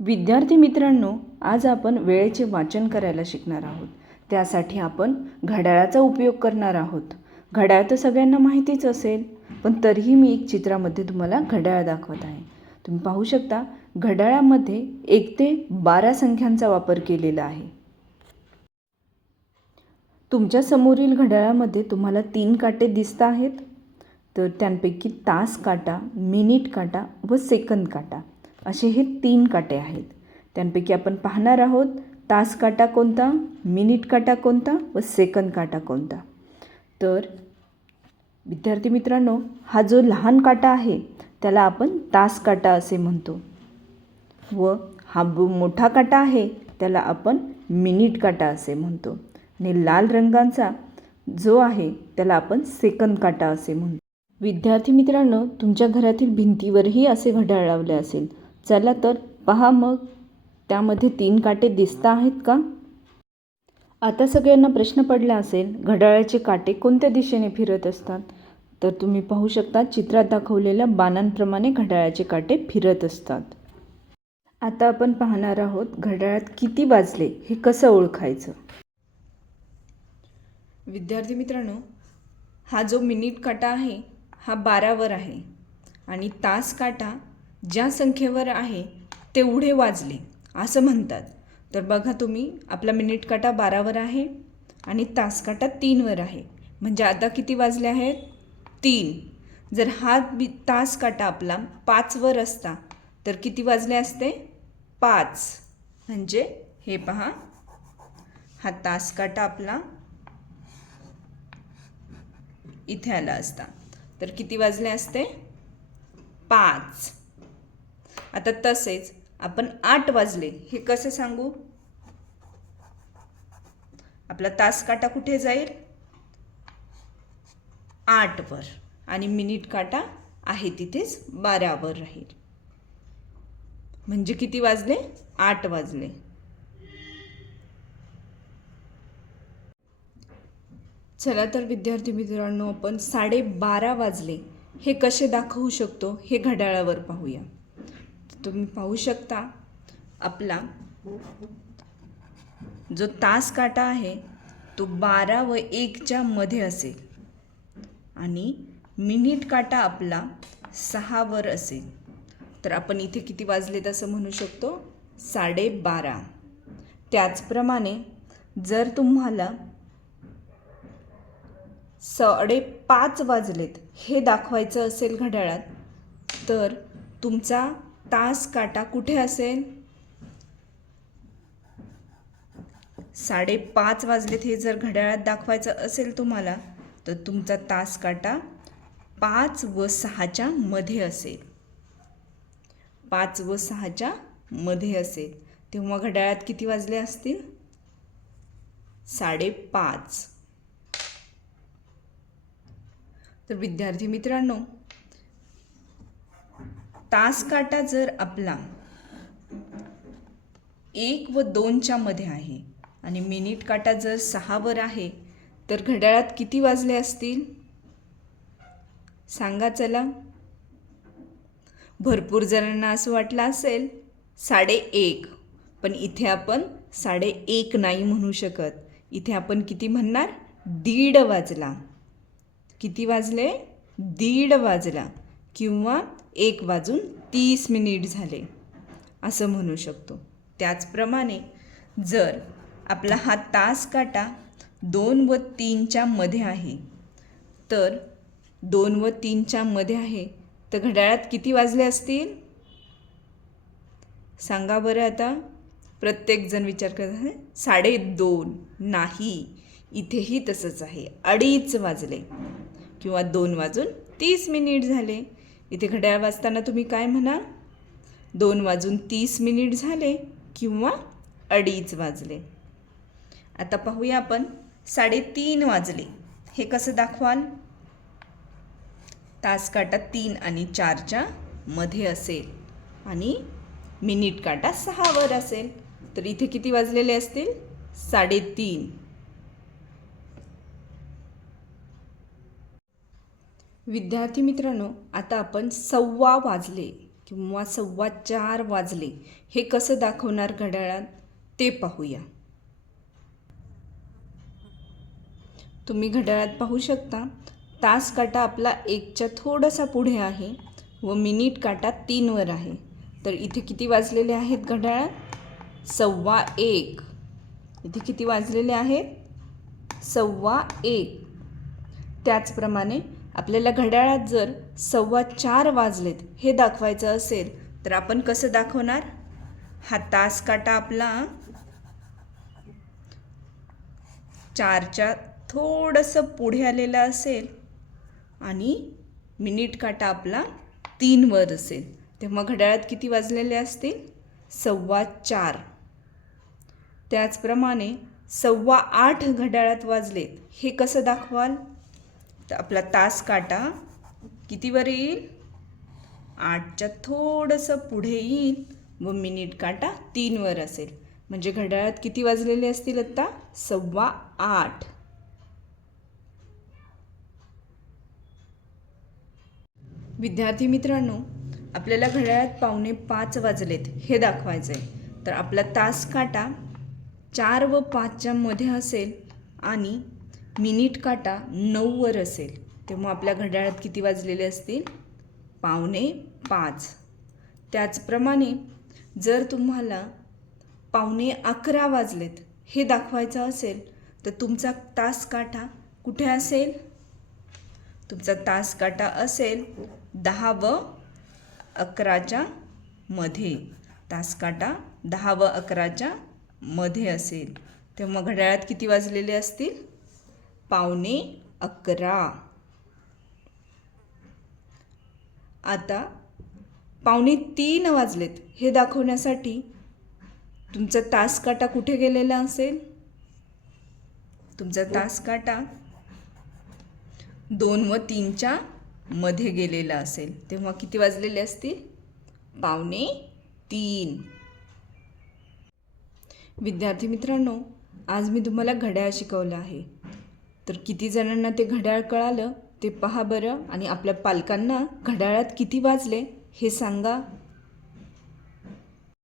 विद्यार्थी मित्रांनो, आज आपण वेळेचे वाचन करायला शिकणार आहोत. त्यासाठी आपण घड्याळाचा उपयोग करणार आहोत. घड्याळ तर सगळ्यांना माहितीच असेल, पण तरीही मी एक चित्रामध्ये तुम्हाला घड्याळ दाखवत आहे. तुम्ही पाहू शकता, घड्याळामध्ये 1 ते 12 संख्यांचा वापर केलेला आहे. तुमच्या समोरील घड्याळामध्ये तुम्हाला 3 काटे दिसत आहेत. तर त्यांपैकी तास काटा, मिनिट काटा व सेकंद काटा असे हे 3 काटे आहेत. त्यांपैकी आपण पाहणार आहोत तास काटा कोणता, मिनिट काटा कोणता व सेकंद काटा कोणता. तर विद्यार्थी मित्रांनो, हा जो लहान काटा आहे त्याला आपण तास काटा असे म्हणतो व हा मोठा काटा आहे त्याला आपण मिनिट काटा असे म्हणतो आणि लाल रंगाचा जो आहे त्याला आपण सेकंद काटा असे म्हणतो. विद्यार्थी मित्रांनो, तुमच्या घरातील भिंतीवरही असे घड्याळ लावले असेल. चला तर पहा, मग त्यामध्ये 3 काटे दिसत आहेत का? आता सगळ्यांना प्रश्न पडला असेल, घड्याळाचे काटे कोणत्या दिशेने फिरत असतात? तर तुम्ही पाहू शकता, चित्रात दाखवलेल्या बाणांप्रमाणे घड्याळाचे काटे फिरत असतात. आता आपण पाहणार आहोत घड्याळात किती वाजले हे कसं ओळखायचं. विद्यार्थी मित्रांनो, हा जो मिनिट काटा आहे हा 12वर आहे आणि तास काटा ज्या संख्येवर आहे तेवढे वाजले असं म्हणतात. तर बघा तुम्ही, आपला मिनिट काटा 12वर आहे आणि तास काटा 3वर आहे. म्हणजे आता किती वाजले आहेत? 3. जर हा तास काटा आपला 5वर असता तर किती वाजले असते? 5. म्हणजे हे पहा, हा तास काटा आपला इथे आला असता तर किती वाजले असते? 5. आता तसेच आपण 8 वाजले हे कसे सांगू? आपला तास काटा कुठे जाईल? 8वर आणि मिनिट काटा आहे तिथेच 12वर राहील. म्हणजे किती वाजले? 8 वाजले. चला तर विद्यार्थी मित्रांनो, आपण 12:30 वाजले हे कसे दाखवू शकतो हे घड्याळावर पाहूया. तुम्ही पाहू शकता, आपला जो तास काटा आहे तो 12 व 1च्या मध्ये असेल आणि मिनिट काटा आपला 6वर असेल. तर आपण इथे किती वाजलेत असं म्हणू शकतो? 12:30. त्याचप्रमाणे जर तुम्हाला 5:30 वाजलेत हे दाखवायचं असेल घड्याळात, तर तुमचा तास काटा कुठे असेल? 5:30 वाजलेत हे जर घड्याळात दाखवायचं असेल तुम्हाला, तर तुमचा तास काटा 5 व 6च्या मध्ये असेल. 5 व 6च्या मध्ये असेल तेव्हा घड्याळात किती वाजले असतील? 5:30. तर विद्यार्थी मित्रांनो, तास काटा जर आपला 1 व 2च्या मध्ये आहे आणि मिनिट काटा जर 6वर आहे तर घड्याळात किती वाजले असतील? सांगा चला. भरपूर जणांना असं वाटलं असेल 1:30, पण इथे आपण 1:30 नाही म्हणू शकत. इथे आपण किती म्हणणार? 1:30 वाजला. किती वाजले? 1:30 वाजला किंवा 1:30 झाले असं म्हणू शकतो. त्याचप्रमाणे जर आपला हा तास काटा 2 व 3च्या मध्ये आहे, तर 2 व 3च्या मध्ये आहे तर घड्याळात किती वाजले असतील? सांगा बरं. आता प्रत्येकजण विचार करत आहे 2:30. नाही, इथेही तसंच आहे. 2:30 वाजले किंवा 2:30 झाले. इथे घड्याळ वाजताना तुम्ही काय म्हणाल? 2:30 झाले किंवा 2:30 वाजले. आता पाहूया आपण 3:30 वाजले हे कसं दाखवाल? तास काटा 3 आणि 4च्या मध्ये असेल आणि मिनिट काटा 6वर असेल, तर इथे किती वाजलेले असतील? 3:30. विद्यार्थी मित्रांनो, आता आपण 1:15 वाजले किंवा 4:15 वाजले हे कसं दाखवणार घड्याळात ते पाहूया. तुम्ही घड्याळात पाहू शकता तास काटा आपला 1च्या थोडासा पुढे आहे व मिनिट काटा 3वर आहे. तर इथे किती वाजलेले आहेत घड्याळात? 1:15. इथे किती वाजलेले आहेत? 1:15. त्याचप्रमाणे आपल्याला घड्याळात जर 4:15 वाजलेत हे दाखवायचं असेल तर आपण कसं दाखवणार? हा तास काटा आपला 4च्या थोडंसं पुढे आलेला असेल आणि मिनिट काटा आपला 3वर असेल. तेव्हा घड्याळात किती वाजलेले असतील? 4:15. त्याचप्रमाणे 8:15 घड्याळात वाजलेत हे कसं दाखवाल? तर आपला तास काटा कितीवर येईल? 8च्या थोडंसं पुढे येईल व मिनिट काटा 3वर असेल. म्हणजे घड्याळात किती वाजलेले असतील आत्ता? 8:15. विद्यार्थी मित्रांनो, आपल्याला घड्याळात 4:45 वाजलेत हे दाखवायचं आहे. तर आपला तास काटा 4 व 5च्या मध्ये असेल आणि मिनिट काटा 9वर असेल. तेव्हा आपल्या घड्याळात किती वाजलेले असतील? 4:45. त्याचप्रमाणे जर तुम्हाला 11:15 वाजलेत हे दाखवायचं असेल तर तुमचा तास काटा कुठे असेल? तुमचा तास काटा असेल 10 व 11च्या मध्ये. तास काटा 10 व 11च्या मध्ये असेल. तेव्हा घड्याळात किती वाजलेले असतील? 11:15. आता 2:45 वाजलेत हे दाखवण्यासाठी तुमचा तास काटा कुठे गेलेला असेल? तुमचा तास काटा 2 व 3च्या मध्ये गेलेला असेल. तेव्हा किती वाजलेले असतील? 2:45. विद्यार्थी मित्रांनो, आज मी तुम्हाला घड्याळ शिकवलं आहे. तर किती जणांना ते घड्याळ कळालं ते पहा बरं आणि आपल्या पालकांना घड्याळात किती वाजले हे सांगा.